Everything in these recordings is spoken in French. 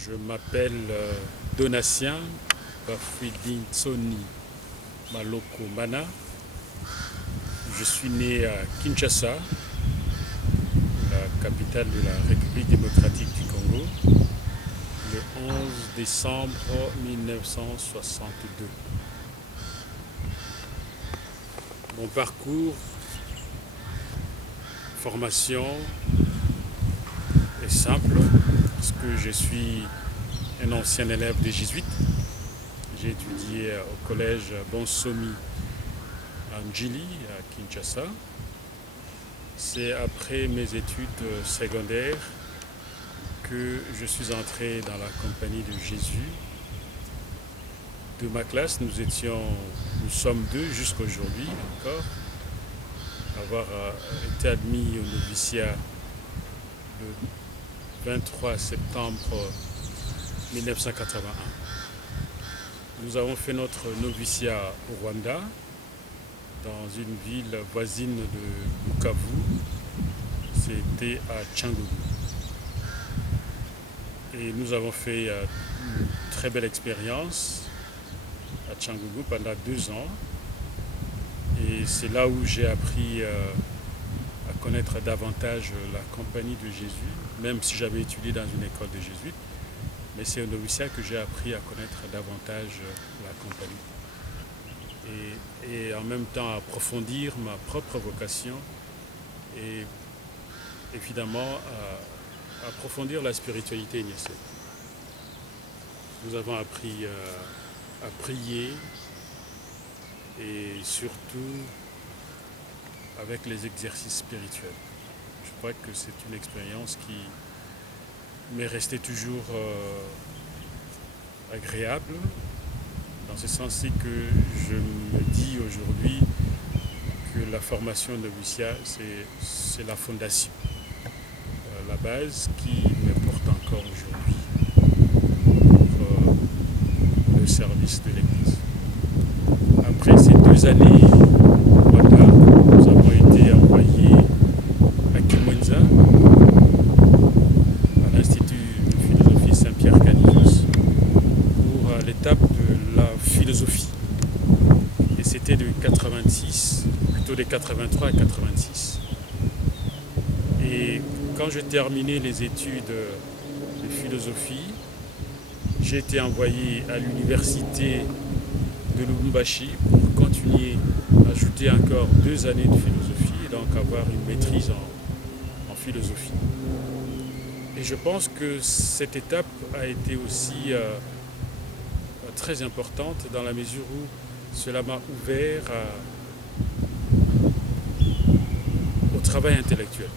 Je m'appelle Donatien Bafwedinsoni Maloko Mana. Je suis né à Kinshasa, la capitale de la République démocratique du Congo, le 11 décembre 1962. Mon parcours, formation est simple, parce que je suis un ancien élève des Jésuites. J'ai étudié au collège Bonsomi à Njili, à Kinshasa. C'est après mes études secondaires que je suis entré dans la compagnie de Jésus. De ma classe, nous sommes deux jusqu'à aujourd'hui encore, avoir été admis au noviciat le 23 septembre 1981. Nous avons fait notre noviciat au Rwanda, dans une ville voisine de Bukavu. C'était à Tchangougou. Et nous avons fait une très belle expérience à Tchangougou pendant 2 ans. Et c'est là où j'ai appris à connaître davantage la compagnie de Jésus, même si j'avais étudié dans une école de jésuites. Mais c'est au noviciat que j'ai appris à connaître davantage la compagnie. Et en même temps approfondir ma propre vocation et évidemment approfondir la spiritualité initiale. Nous avons appris à prier et surtout avec les exercices spirituels. Je crois que c'est une expérience qui m'est restée toujours agréable, dans ce sens-ci que je me dis aujourd'hui que la formation noviciat, c'est la fondation, la base qui me porte encore aujourd'hui pour le service de l'Église. Après ces 2 années, voilà, nous avons été envoyés à Kimwenza, à l'Institut de philosophie Saint-Pierre-Canisius, pour l'étape de la philosophie. Et c'était de 86, plutôt de 83 à 86. Et quand j'ai terminé les études de philosophie, j'ai été envoyé à l'université de Lubumbashi pour continuer, ajouter encore 2 années de philosophie et donc avoir une maîtrise en philosophie. Et je pense que cette étape a été aussi très importante dans la mesure où cela m'a ouvert au travail intellectuel,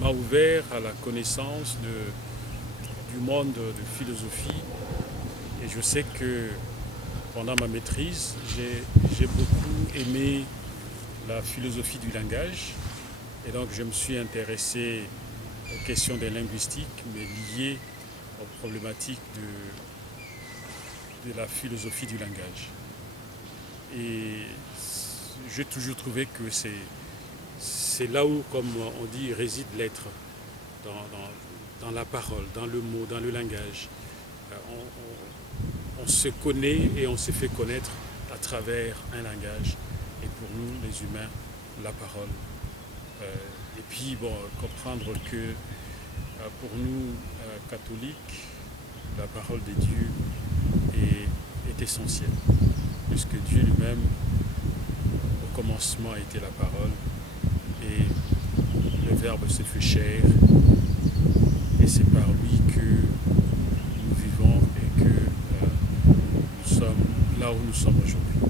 m'a ouvert à la connaissance du monde de philosophie. Et je sais que pendant ma maîtrise, j'ai beaucoup aimé la philosophie du langage. Et donc je me suis intéressé aux questions des linguistiques, mais liées aux problématiques de la philosophie du langage. Et j'ai toujours trouvé que c'est là où, comme on dit, réside l'être, dans la parole, dans le mot, dans le langage. On se connaît et on se fait connaître à travers un langage. Et pour nous, les humains, la parole. Et puis, comprendre que pour nous, catholiques, la parole de Dieu est essentielle. Puisque Dieu lui-même, au commencement, était la parole. Et le Verbe s'est fait chair. Et c'est par lui que nous vivons et que nous sommes là où nous sommes aujourd'hui.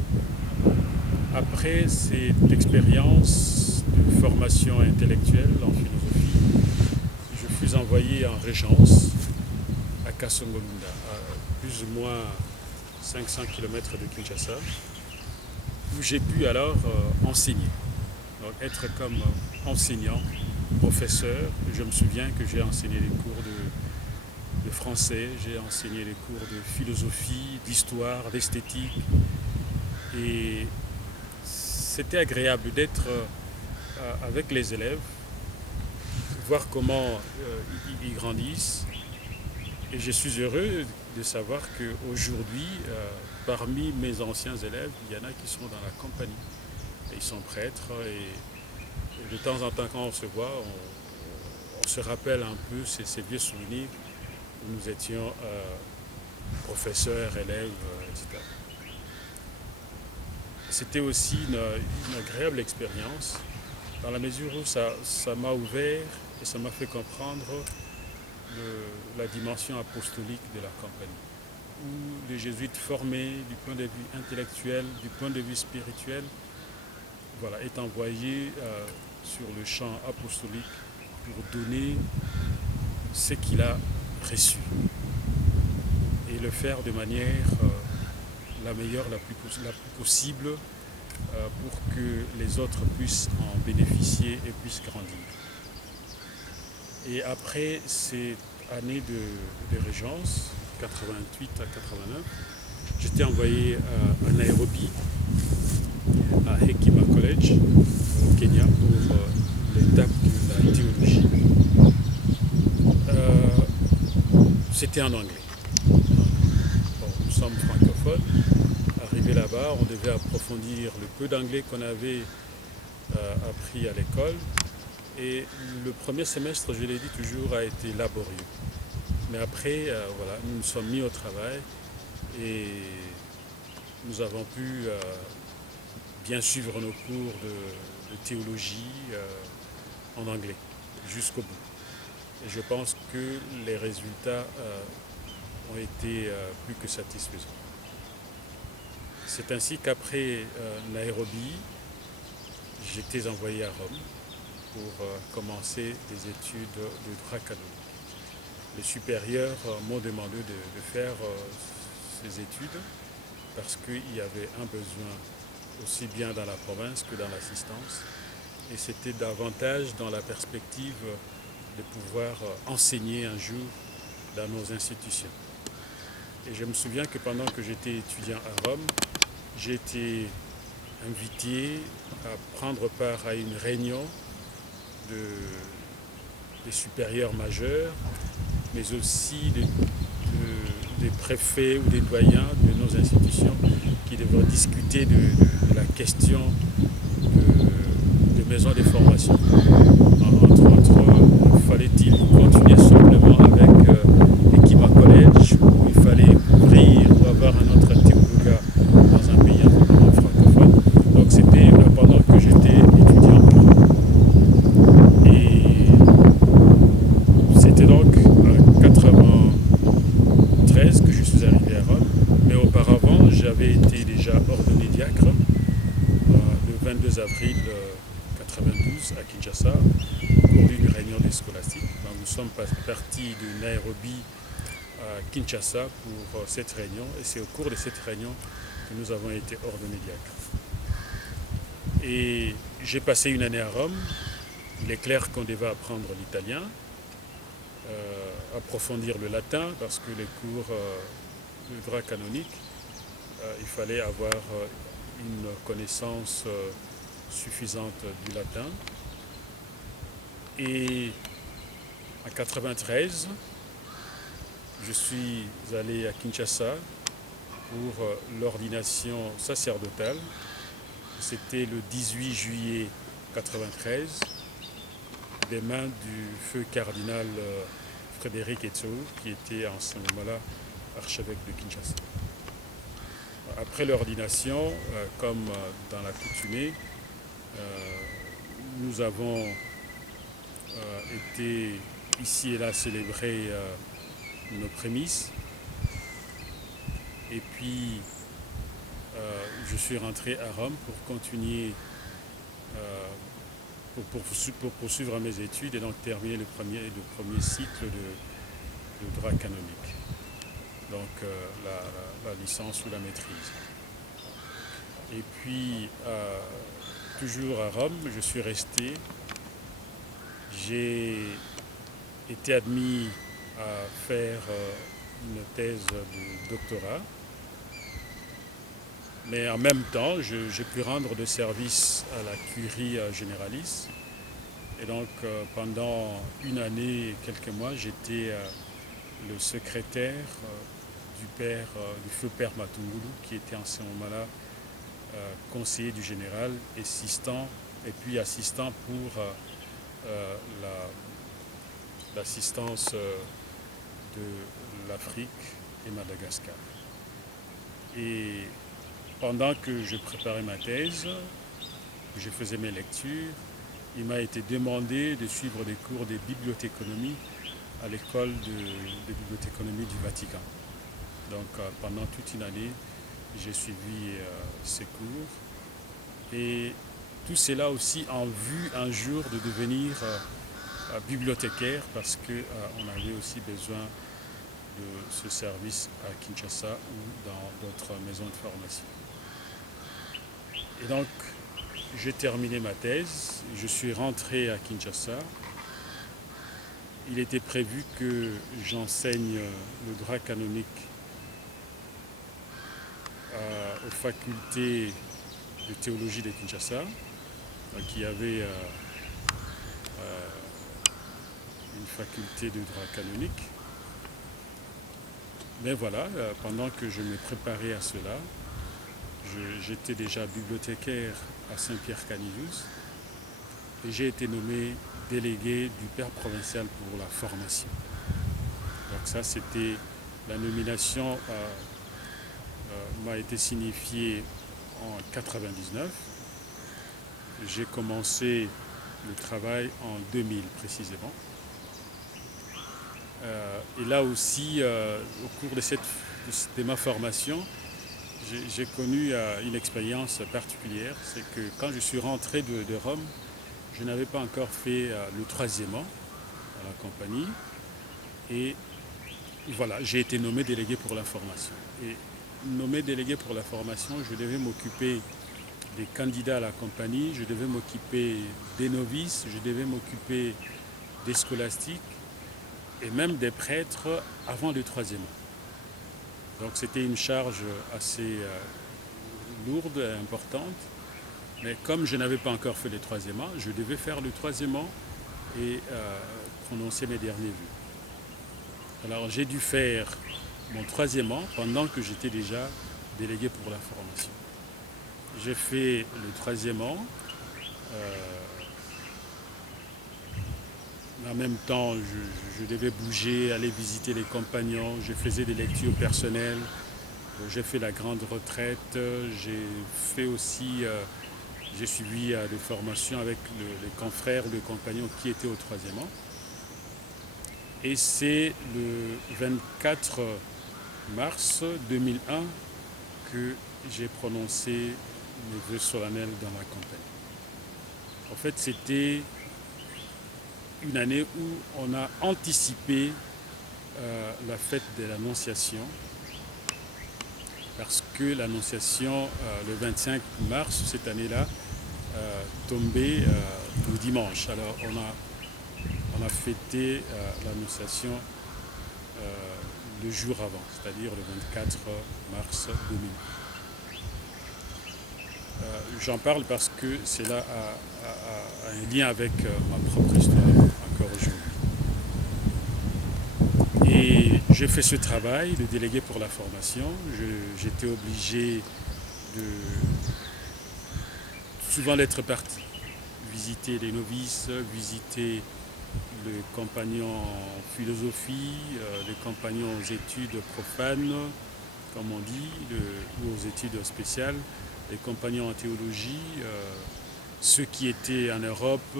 Après cette expérience de formation intellectuelle en philosophie, je fus envoyé en régence à Kasongolunda, à plus ou moins 500 km de Kinshasa, où j'ai pu alors enseigner. Donc être comme enseignant, professeur. Je me souviens que j'ai enseigné des cours de français, j'ai enseigné des cours de philosophie, d'histoire, d'esthétique. Et c'était agréable d'être avec les élèves, voir comment ils grandissent. Et je suis heureux de savoir qu'aujourd'hui, parmi mes anciens élèves, il y en a qui sont dans la compagnie. Et ils sont prêtres et de temps en temps, quand on se voit, on se rappelle un peu ces vieux souvenirs où nous étions professeurs, élèves, etc. C'était aussi une agréable expérience dans la mesure où ça m'a ouvert et ça m'a fait comprendre la dimension apostolique de la compagnie, où les jésuites formés du point de vue intellectuel, du point de vue spirituel, voilà, est envoyé sur le champ apostolique pour donner ce qu'il a reçu et le faire de manière la meilleure, la plus possible pour que les autres puissent en bénéficier et puissent grandir. Et après cette année de régence, 88 à 89, j'étais envoyé à Nairobi, à Hekima College, au Kenya, pour l'étape de la théologie. C'était en anglais. Bon, nous sommes francophones. Arrivé là-bas, on devait approfondir le peu d'anglais qu'on avait appris à l'école. Et le premier semestre, je l'ai dit toujours, a été laborieux. Mais après, voilà, nous nous sommes mis au travail et nous avons pu bien suivre nos cours de théologie en anglais jusqu'au bout. Et je pense que les résultats ont été plus que satisfaisants. C'est ainsi qu'après Nairobi, j'étais envoyé à Rome pour commencer des études de droit canonique. Les supérieurs m'ont demandé de faire ces études parce qu'il y avait un besoin aussi bien dans la province que dans l'assistance. Et c'était davantage dans la perspective de pouvoir enseigner un jour dans nos institutions. Et je me souviens que pendant que j'étais étudiant à Rome, j'ai été invité à prendre part à une réunion des supérieurs majeurs, mais aussi des préfets ou des doyens de nos institutions qui devaient discuter de la question de maisons de formation. Entre autres, fallait-il continuer simplement avec Hekima College où il fallait ouvrir ou avoir un autre théologat dans un pays francophone. Donc c'était pendant que j'étais étudiant. Et c'était donc en 93 que je suis arrivé à Rome. Mais auparavant, j'avais été déjà ordonné diacre le 22 avril 92 à Kinshasa au cours d'une réunion des scolastiques. Donc, nous sommes partis de Nairobi à Kinshasa pour cette réunion et c'est au cours de cette réunion que nous avons été ordonnés diacres. Et j'ai passé une année à Rome. Il est clair qu'on devait apprendre l'italien, approfondir le latin parce que les cours de droit canonique, il fallait avoir une connaissance suffisante du latin. Et en 1993, je suis allé à Kinshasa pour l'ordination sacerdotale. C'était le 18 juillet 1993, des mains du feu cardinal Frédéric Etzo, qui était en ce moment-là archevêque de Kinshasa. Après l'ordination, comme dans la coutumée, nous avons été ici et là célébrer nos prémices. Et puis, je suis rentré à Rome pour continuer, pour poursuivre mes études et donc terminer le premier cycle de droit canonique. Donc la licence ou la maîtrise. Et puis, toujours à Rome, je suis resté. J'ai été admis à faire une thèse de doctorat. Mais en même temps, j'ai pu rendre des services à la curie généraliste Et donc pendant une année et quelques mois, j'étais le secrétaire du feu père Matungulu, qui était en ce moment-là conseiller du général, assistant, et puis assistant pour l'assistance de l'Afrique et Madagascar. Et pendant que je préparais ma thèse, je faisais mes lectures, il m'a été demandé de suivre des cours de bibliothéconomie à l'école de bibliothéconomie du Vatican. Donc pendant toute une année, j'ai suivi ces cours. Et tout cela aussi en vue un jour de devenir bibliothécaire, parce qu'on avait aussi besoin de ce service à Kinshasa ou dans d'autres maisons de formation. Et donc, j'ai terminé ma thèse, je suis rentré à Kinshasa. Il était prévu que j'enseigne le droit canonique aux facultés de théologie de Kinshasa, qui avait une faculté de droit canonique. Mais voilà, pendant que je me préparais à cela, j'étais déjà bibliothécaire à Saint-Pierre-Canivus et j'ai été nommé délégué du père provincial pour la formation. Donc ça, c'était la nomination m'a été signifiée en 1999. J'ai commencé le travail en 2000 précisément. Et là aussi, au cours de ma formation, j'ai connu une expérience particulière. C'est que quand je suis rentré de Rome, je n'avais pas encore fait le 3e an à la compagnie. Et voilà, j'ai été nommé délégué pour la formation. Et nommé délégué pour la formation, je devais m'occuper des candidats à la compagnie, je devais m'occuper des novices, je devais m'occuper des scolastiques et même des prêtres avant le 3e an. Donc c'était une charge assez lourde et importante. Mais comme je n'avais pas encore fait le 3e an, je devais faire le 3e an et prononcer mes derniers vœux. Alors j'ai dû faire mon 3e an pendant que j'étais déjà délégué pour la formation. J'ai fait le 3e an. En même temps, je devais bouger, aller visiter les compagnons. Je faisais des lectures personnelles. J'ai fait la grande retraite. J'ai fait aussi, j'ai suivi des formations avec les confrères, les compagnons qui étaient au 3e an. Et c'est le 24 mars 2001 que j'ai prononcé mes vœux solennels dans ma compagnie. En fait, c'était une année où on a anticipé la fête de l'Annonciation, parce que l'Annonciation, le 25 mars, cette année-là, tombait le dimanche. Alors on a fêté l'Annonciation le jour avant, c'est-à-dire le 24 mars 2000. J'en parle parce que cela a un lien avec ma propre histoire encore aujourd'hui. Et j'ai fait ce travail de délégué pour la formation. J'étais obligé de souvent d'être parti, visiter les novices, visiter les compagnons en philosophie, les compagnons aux études profanes, comme on dit, ou aux études spéciales, les compagnons en théologie, ceux qui étaient en Europe,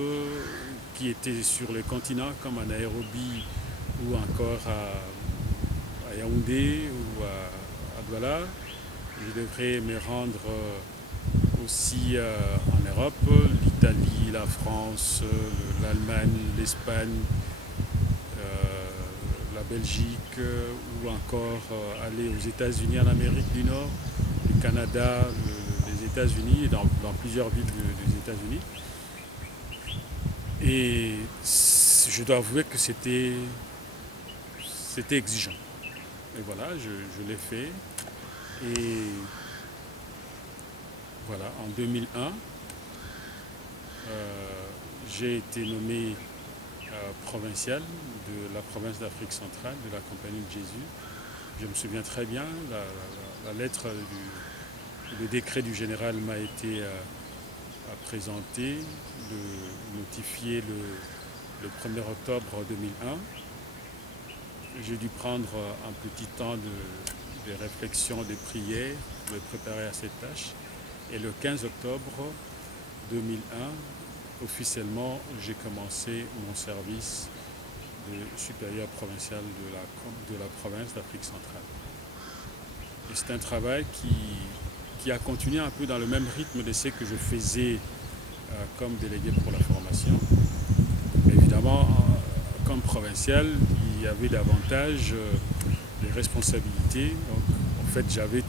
qui étaient sur le continent, comme à Nairobi ou encore à Yaoundé ou à Douala. Je devrais me rendre aussi en Europe, l'Italie, la France, l'Allemagne, l'Espagne, la Belgique, ou encore aller aux États-Unis en Amérique du Nord, le Canada, les États-Unis, dans plusieurs villes des États-Unis. Et je dois avouer que c'était exigeant. Et voilà, je l'ai fait. Et voilà, en 2001, j'ai été nommé provincial de la province d'Afrique centrale, de la Compagnie de Jésus. Je me souviens très bien, la lettre, le décret du général m'a été présenté, notifié le 1er octobre 2001. J'ai dû prendre un petit temps de réflexion, de prière, pour me préparer à cette tâche. Et le 15 octobre 2001, officiellement, j'ai commencé mon service de supérieur provincial de la province d'Afrique centrale. Et c'est un travail qui a continué un peu dans le même rythme de ce que je faisais comme délégué pour la formation. Mais évidemment, comme provincial, il y avait davantage de responsabilités. Donc, en fait, j'avais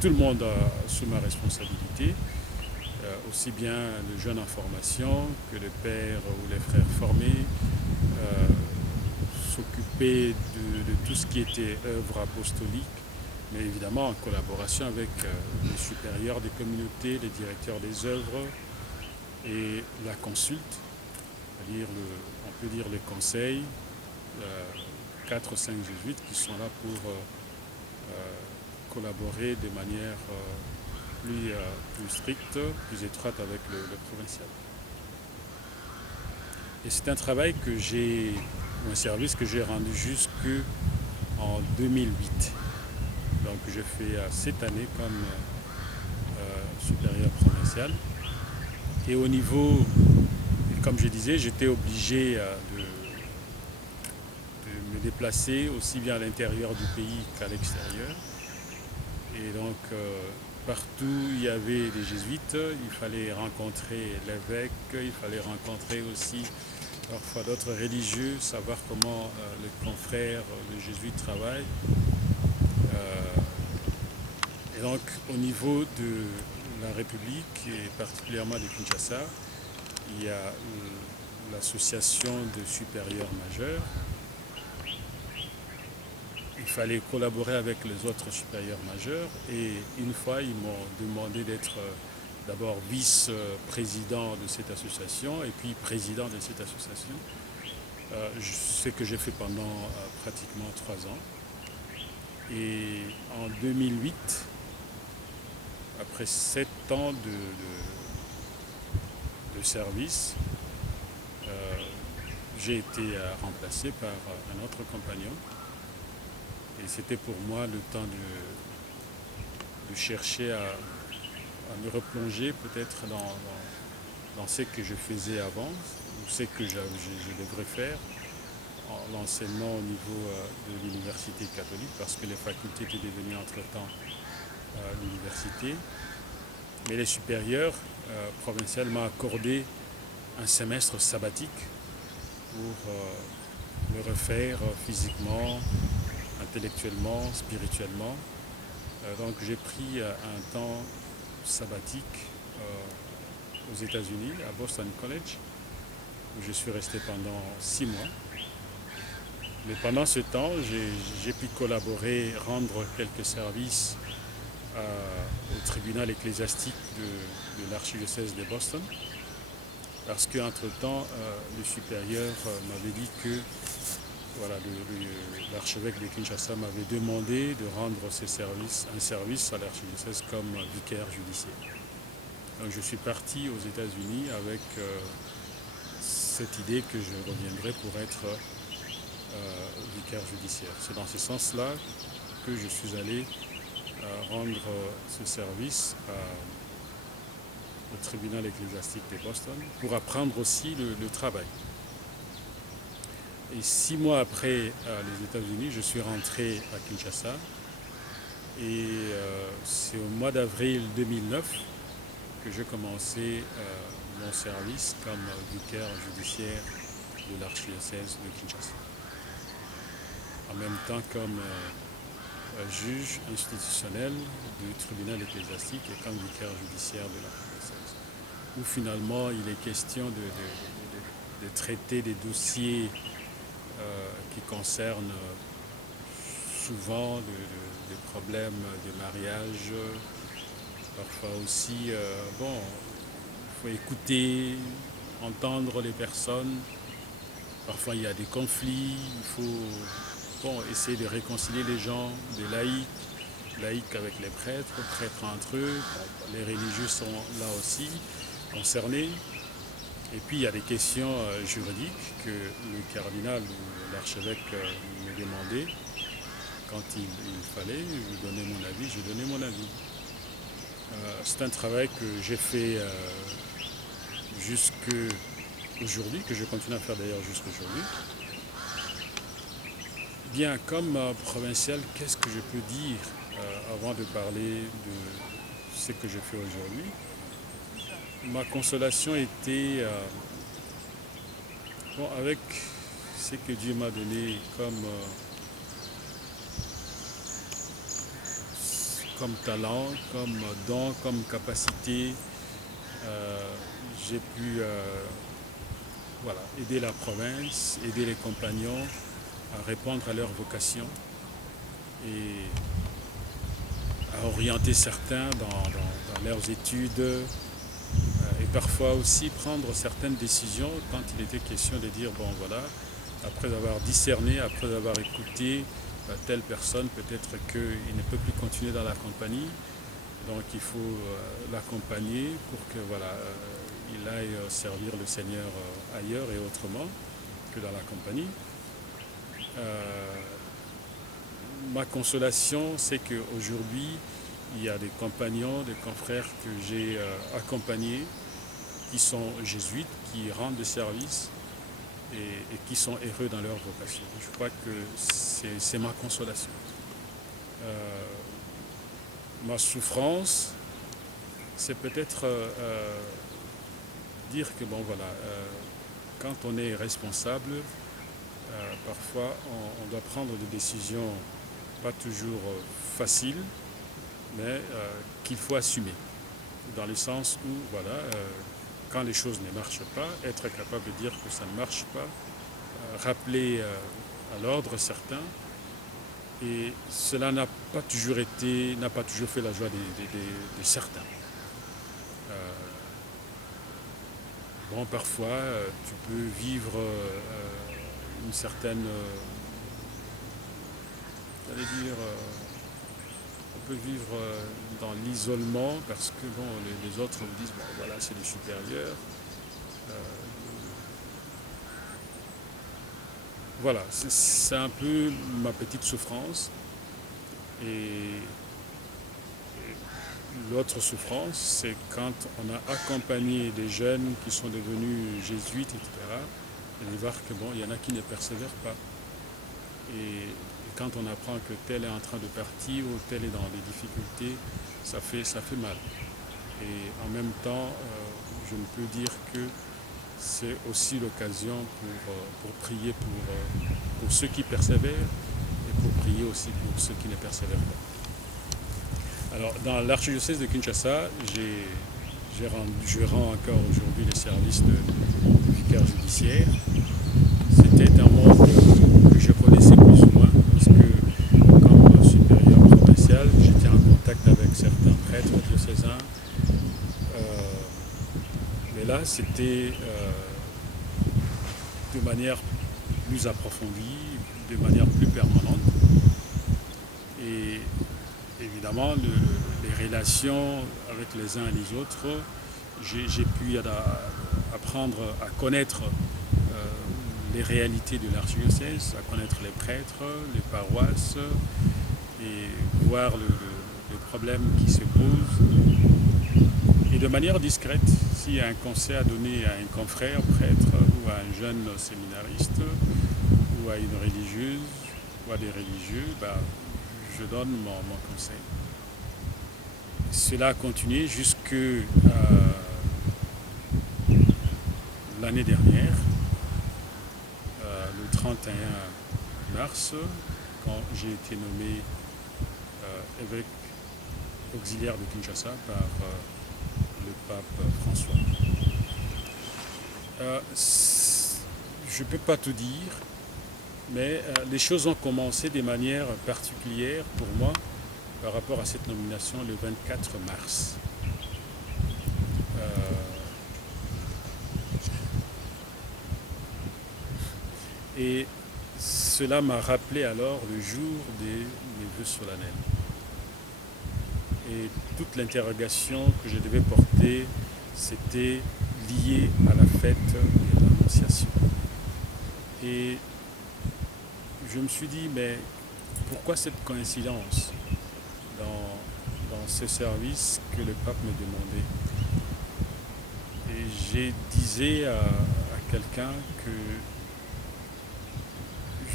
tout le monde sous ma responsabilité, aussi bien les jeunes en formation que les pères ou les frères formés, s'occuper de tout ce qui était œuvre apostolique, mais évidemment en collaboration avec les supérieurs des communautés, les directeurs des œuvres et la consulte, c'est-à-dire on peut dire les conseils, 4 ou 5 jésuites qui sont là pour collaborer de manière plus stricte, plus étroite avec le provincial. Et c'est un travail un service que j'ai rendu jusqu'en 2008. Donc je fais 7 années comme supérieur provincial. Et au niveau, comme je disais, j'étais obligé de me déplacer aussi bien à l'intérieur du pays qu'à l'extérieur. Et donc partout où il y avait des jésuites, il fallait rencontrer l'évêque, il fallait rencontrer aussi parfois d'autres religieux, savoir comment les confrères, les jésuites travaillent. Et donc au niveau de la République et particulièrement de Kinshasa, il y a l'association de supérieurs majeurs. Il fallait collaborer avec les autres supérieurs majeurs et une fois ils m'ont demandé d'être d'abord vice-président de cette association et puis président de cette association, ce que j'ai fait pendant pratiquement 3 ans. Et en 2008, après 7 ans de service, j'ai été remplacé par un autre compagnon. Et c'était pour moi le temps de chercher à me replonger peut-être dans ce que je faisais avant, ou ce que je devrais faire, l'enseignement au niveau de l'université catholique, parce que les facultés étaient devenues entre-temps l'université. Mais les supérieurs provinciaux m'ont accordé un semestre sabbatique pour me refaire physiquement, intellectuellement, spirituellement. Donc j'ai pris un temps sabbatique aux États-Unis, à Boston College, où je suis resté pendant 6 mois. Mais pendant ce temps, j'ai pu collaborer, rendre quelques services au tribunal ecclésiastique de l'archidiocèse de Boston, parce qu'entre-temps, le supérieur m'avait dit que voilà, l'archevêque de Kinshasa m'avait demandé de rendre un service à l'archidiocèse comme vicaire judiciaire. Donc je suis parti aux États-Unis avec cette idée que je reviendrai pour être vicaire judiciaire. C'est dans ce sens-là que je suis allé rendre ce service au tribunal ecclésiastique de Boston pour apprendre aussi le travail. Et 6 mois après les États-Unis, je suis rentré à Kinshasa et c'est au mois d'avril 2009 que j'ai commencé mon service comme vicaire judiciaire de l'archidiocèse de Kinshasa. En même temps comme juge institutionnel du tribunal ecclésiastique et comme vicaire judiciaire de l'archidiocèse, où finalement il est question de traiter des dossiers qui concernent souvent des problèmes de mariage, parfois aussi, il faut écouter entendre les personnes. Parfois il y a des conflits, il faut essayer de réconcilier les gens, des laïcs avec les prêtres, prêtres entre eux. Les religieux sont là aussi concernés. Et puis il y a des questions juridiques que le cardinal ou l'archevêque me demandait. Quand il fallait donner mon avis, j'ai donné mon avis. C'est un travail que j'ai fait jusque aujourd'hui, que je continue à faire d'ailleurs jusqu'aujourd'hui. Bien, comme provincial, qu'est-ce que je peux dire avant de parler de ce que je fais aujourd'hui? Ma consolation était, avec ce que Dieu m'a donné comme talent, comme don, comme capacité, j'ai pu aider la province, aider les compagnons à répondre à leur vocation et à orienter certains dans leurs études et parfois aussi prendre certaines décisions quand il était question de dire après avoir discerné, après avoir écouté telle personne, peut-être qu'il ne peut plus continuer dans la compagnie, donc il faut l'accompagner pour que il aille servir le Seigneur ailleurs et autrement que dans la compagnie. Ma consolation, c'est qu'aujourd'hui, il y a des compagnons, des confrères que j'ai accompagnés qui sont jésuites, qui rendent des services et qui sont heureux dans leur vocation. Je crois que c'est ma consolation. Ma souffrance, c'est peut-être dire que quand on est responsable, parfois on doit prendre des décisions pas toujours faciles, mais qu'il faut assumer. Dans le sens où, quand les choses ne marchent pas, être capable de dire que ça ne marche pas, rappeler à l'ordre certains. Et cela n'a pas toujours fait la joie de certains. Parfois, tu peux vivre une certaine... on peut vivre dans l'isolement parce que les autres vous disent c'est les supérieurs. C'est un peu ma petite souffrance. Et l'autre souffrance, c'est quand on a accompagné des jeunes qui sont devenus jésuites, etc. Et de voir qu'il y en a qui ne persévèrent pas. Et quand on apprend que tel est en train de partir ou tel est dans des difficultés, ça fait mal. Et en même temps, je ne peux dire que c'est aussi l'occasion pour prier pour ceux qui persévèrent et pour prier aussi pour ceux qui ne persévèrent pas. Alors, dans l'archidiocèse de Kinshasa, je rends encore aujourd'hui les services de vicaire judiciaire. C'était un monde que je connaissais plus ou moins, parce que comme supérieur provincial, j'étais en contact avec certains prêtres diocésains. Mais là, c'était de manière plus approfondie, de manière plus permanente. Et évidemment, les relations avec les uns et les autres, j'ai pu apprendre à connaître les réalités de l'archidiocèse, à connaître les prêtres, les paroisses, et voir les problèmes qui se posent. Et de manière discrète, s'il y a un conseil à donner à un confrère prêtre ou à un jeune séminariste ou à une religieuse ou à des religieux, je donne mon conseil. Cela a continué jusque l'année dernière, le 31 mars, quand j'ai été nommé évêque auxiliaire de Kinshasa par le pape François. Je ne peux pas tout dire, mais les choses ont commencé de manière particulière pour moi par rapport à cette nomination le 24 mars. Et cela m'a rappelé alors le jour mes vœux solennels. Et toute l'interrogation que je devais porter, c'était lié à la fête de l'Annonciation. Et je me suis dit, mais pourquoi cette coïncidence dans ce service que le pape me demandait? Et j'ai disais à quelqu'un que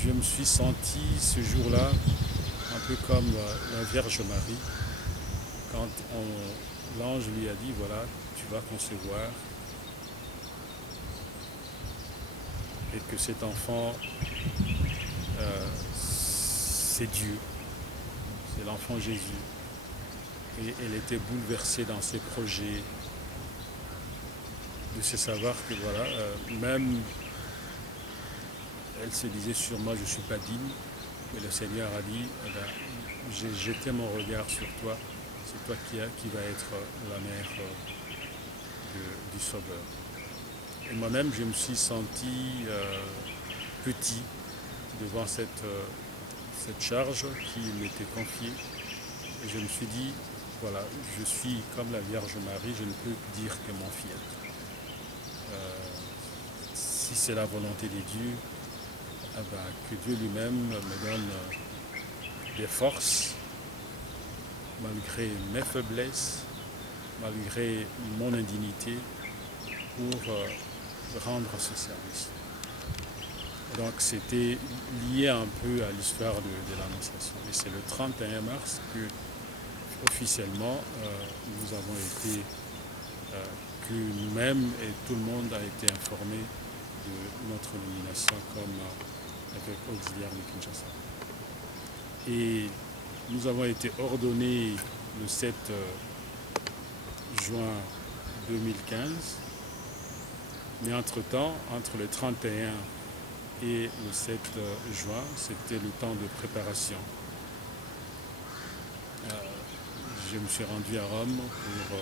je me suis senti ce jour-là un peu comme la Vierge Marie, quand l'ange lui a dit, voilà, tu vas concevoir, et que cet enfant, c'est Dieu, c'est l'enfant Jésus. Et elle était bouleversée dans ses projets, de se savoir que voilà, même elle se disait sur moi, je ne suis pas digne, mais le Seigneur a dit, eh ben, j'ai jeté mon regard sur toi, c'est toi qui va être la mère du Sauveur. Et moi-même, je me suis senti petit devant cette charge qui m'était confiée. Et je me suis dit, voilà, je suis comme la Vierge Marie, je ne peux dire que mon fiat. Si c'est la volonté de Dieu, eh ben, que Dieu lui-même me donne des forces, malgré mes faiblesses, malgré mon indignité, pour rendre ce service. Et donc c'était lié un peu à l'histoire de l'Annonciation. Et c'est le 31 mars que, officiellement, nous avons été, que nous-mêmes et tout le monde a été informé de notre nomination comme évêque auxiliaire de Kinshasa. Et nous avons été ordonnés le 7 juin 2015, mais entre-temps, entre le 31 et le 7 juin, c'était le temps de préparation. Je me suis rendu à Rome pour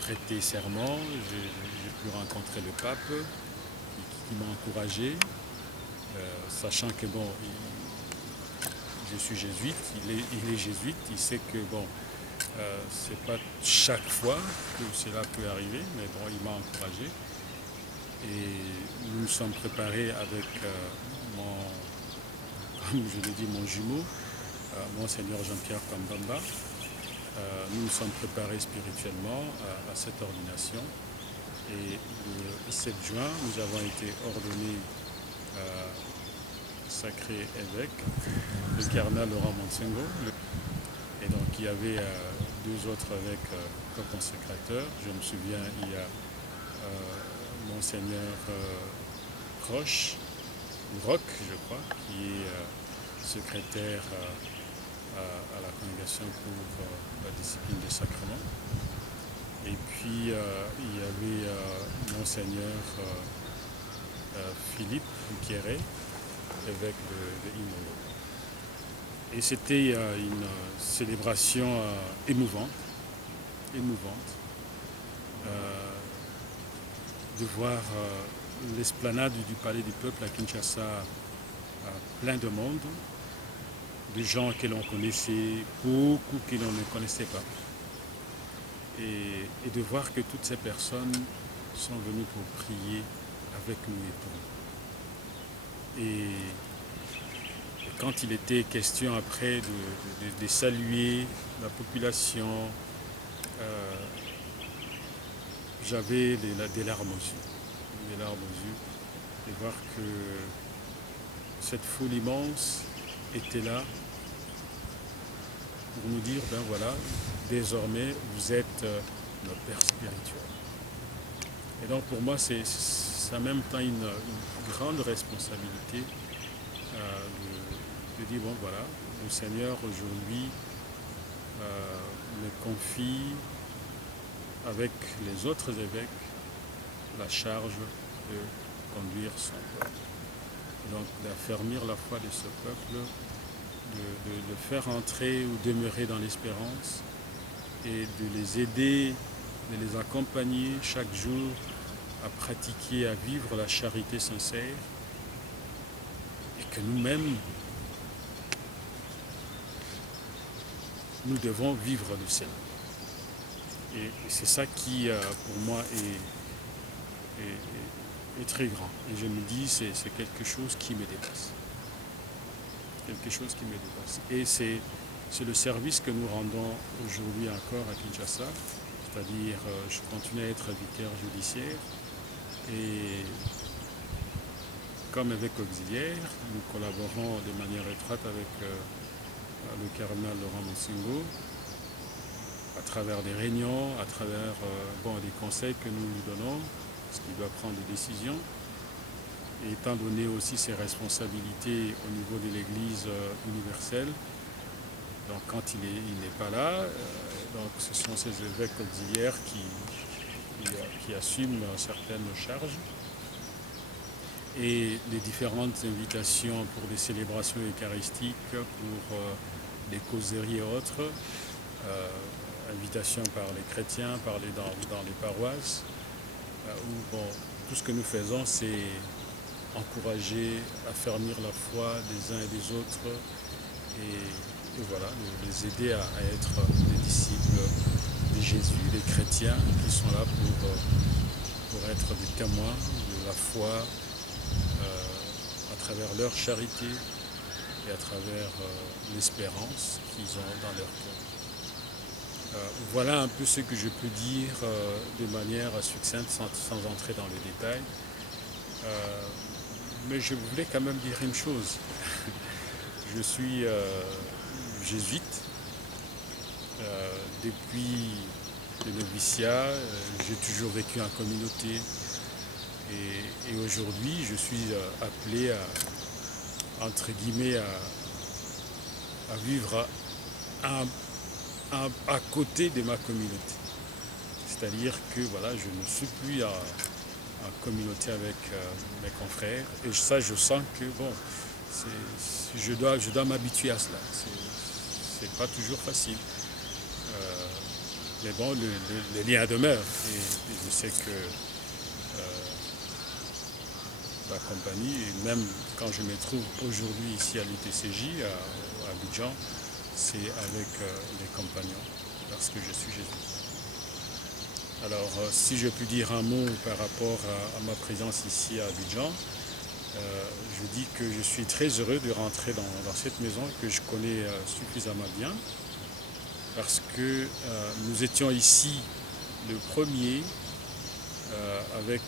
prêter serment. J'ai pu rencontrer le pape qui m'a encouragé, sachant que bon, je suis jésuite, il est jésuite, il sait que bon, c'est pas chaque fois que cela peut arriver, mais bon, il m'a encouragé. Et nous nous sommes préparés avec comme je l'ai dit, mon jumeau, Monseigneur Jean-Pierre Pambamba. Nous nous sommes préparés spirituellement à cette ordination. Et le 7 juin, nous avons été ordonnés sacré évêque, le cardinal Laurent Monsengo. Et donc il y avait deux autres évêques comme consécrateurs. Je me souviens, il y a Monseigneur Roche, Roch, je crois, qui est secrétaire à la congrégation pour la discipline des sacrements. Et puis il y avait Monseigneur Philippe Guéret, évêque de Imolo. Et c'était une célébration émouvante de voir l'esplanade du Palais du Peuple à Kinshasa plein de monde, de gens que l'on connaissait, beaucoup que l'on ne connaissait pas. Et de voir que toutes ces personnes sont venues pour prier avec nous et pour nous. Et quand il était question après de saluer la population, j'avais des larmes aux yeux. Et voir que cette foule immense était là pour nous dire, ben voilà, désormais vous êtes notre Père spirituel. Et donc pour moi c'est en même temps une grande responsabilité de dire, bon voilà, le Seigneur aujourd'hui me confie avec les autres évêques la charge de conduire son peuple. Et donc d'affermir la foi de ce peuple, de faire entrer ou demeurer dans l'espérance et de les aider, de les accompagner chaque jour à pratiquer, à vivre la charité sincère que nous-mêmes, nous devons vivre le Sénat. Et c'est ça qui, pour moi, est très grand. Et je me dis, c'est quelque chose qui me dépasse. Quelque chose qui me dépasse. Et c'est le service que nous rendons aujourd'hui encore à Kinshasa, c'est-à-dire je continue à être vicaire judiciaire et comme évêque auxiliaire, nous collaborons de manière étroite avec le cardinal Laurent Monsingo à travers des réunions, à travers des conseils que nous lui donnons, parce qu'il doit prendre des décisions. Et étant donné aussi ses responsabilités au niveau de l'Église universelle, donc quand il n'est pas là, donc ce sont ces évêques auxiliaires qui assument certaines charges. Et les différentes invitations pour des célébrations eucharistiques, pour des causeries et autres, invitations par les chrétiens, dans les paroisses, où tout ce que nous faisons, c'est encourager, affermir la foi des uns et des autres et voilà, les aider à être des disciples de Jésus, des chrétiens qui sont là pour être des témoins de la foi à travers leur charité et à travers l'espérance qu'ils ont dans leur cœur. Voilà un peu ce que je peux dire de manière succincte sans entrer dans les détails. Mais je voulais quand même dire une chose. Je suis jésuite. Depuis le noviciat, j'ai toujours vécu en communauté. Et aujourd'hui, je suis appelé entre guillemets, à vivre à côté de ma communauté. C'est-à-dire que voilà, je ne suis plus en communauté avec mes confrères. Et ça, je sens que je dois m'habituer à cela. C'est pas toujours facile. Mais bon, le lien demeure. Et je sais que la compagnie, et même quand je me trouve aujourd'hui ici à l'UTCJ, à Abidjan, c'est avec les compagnons, parce que je suis jésuite. Alors, si je puis dire un mot par rapport à ma présence ici à Abidjan, je dis que je suis très heureux de rentrer dans cette maison que je connais suffisamment bien, parce que nous étions ici le premier avec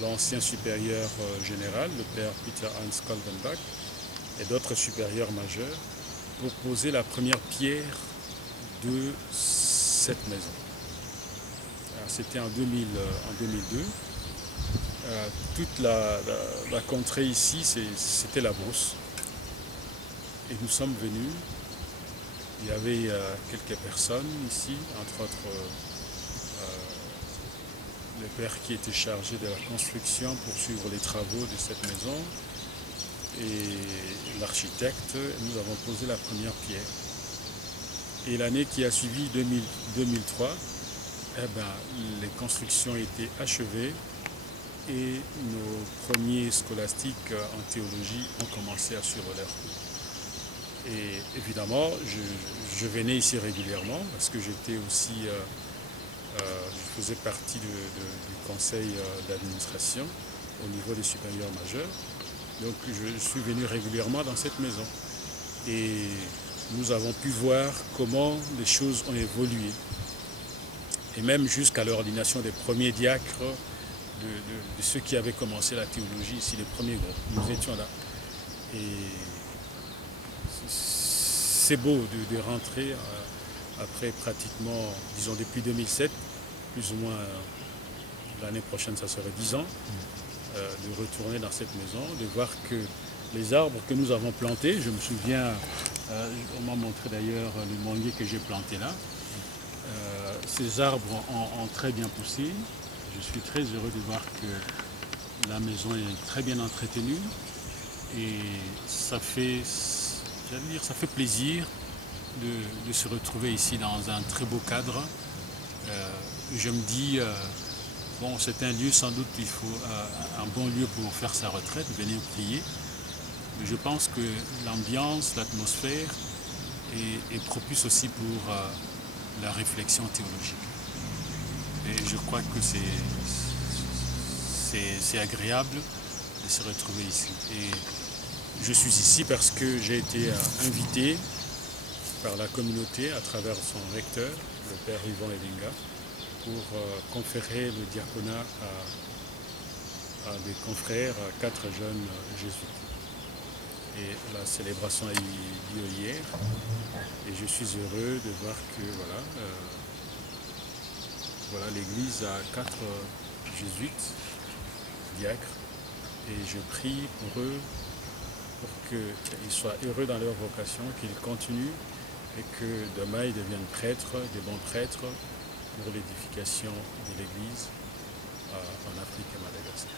l'ancien supérieur général, le père Peter Hans Kolvenbach, et d'autres supérieurs majeurs, pour poser la première pierre de cette maison. C'était en 2002. Toute la contrée ici, c'était la brousse. Et nous sommes venus. Il y avait quelques personnes ici, entre autres le père qui était chargé de la construction pour suivre les travaux de cette maison et l'architecte. Nous avons posé la première pierre. Et l'année qui a suivi, 2003, les constructions étaient achevées et nos premiers scolastiques en théologie ont commencé à suivre leur cours. Et évidemment, je venais ici régulièrement parce que j'étais aussi, je faisais partie du conseil d'administration au niveau des supérieurs majeurs. Donc je suis venu régulièrement dans cette maison. Et nous avons pu voir comment les choses ont évolué. Et même jusqu'à l'ordination des premiers diacres, de ceux qui avaient commencé la théologie ici, les premiers groupes. Nous étions là. Et c'est beau de rentrer après pratiquement, disons depuis 2007, plus ou moins l'année prochaine, ça serait 10 ans, de retourner dans cette maison, de voir que les arbres que nous avons plantés, je me souviens, on m'a montré d'ailleurs le manguier que j'ai planté là, ces arbres ont très bien poussé. Je suis très heureux de voir que la maison est très bien entretenue et ça fait plaisir de se retrouver ici dans un très beau cadre. Je me dis, c'est un lieu, sans doute, il faut un bon lieu pour faire sa retraite, venir prier. je pense que l'ambiance, l'atmosphère est propice aussi pour la réflexion théologique. Et je crois que c'est agréable de se retrouver ici. Et je suis ici parce que j'ai été invité par la communauté à travers son recteur, le père Yvan Elinga, pour conférer le diaconat à des confrères, à 4 jeunes jésuites. Et la célébration a eu lieu hier et je suis heureux de voir que voilà, l'Église a 4 jésuites, diacres, et je prie pour eux, pour qu'ils soient heureux dans leur vocation, qu'ils continuent et que demain ils deviennent prêtres, des bons prêtres pour l'édification de l'Église en Afrique et Madagascar.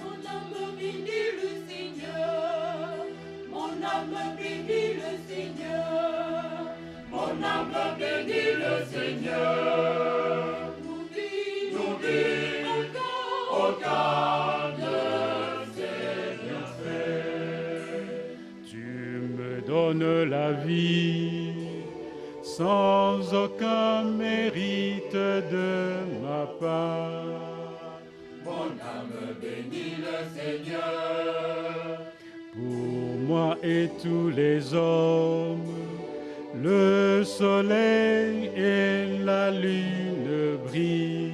Mon âme bénit le Seigneur, mon âme bénit le Seigneur, mon âme bénit le Seigneur. N'oublie aucun de ses bienfaits. Tu me donnes la vie sans aucun mérite de ma part. Mon âme bénit le Seigneur. Pour moi et tous les hommes, le soleil et la lune brillent.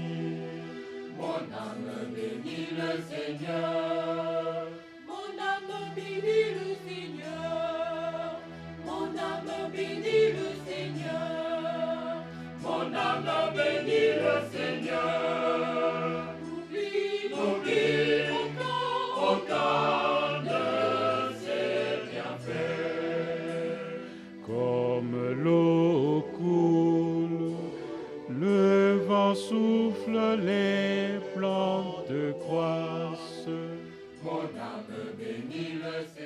Mon âme bénit le Seigneur. Mon âme bénit le Seigneur. Mon âme bénit le Seigneur. Mon âme bénit le Seigneur. N'oublie aucun de ses bienfaits. Comme l'eau coule, le vent souffle, les plantes croissent. Mon âme bénit le Seigneur.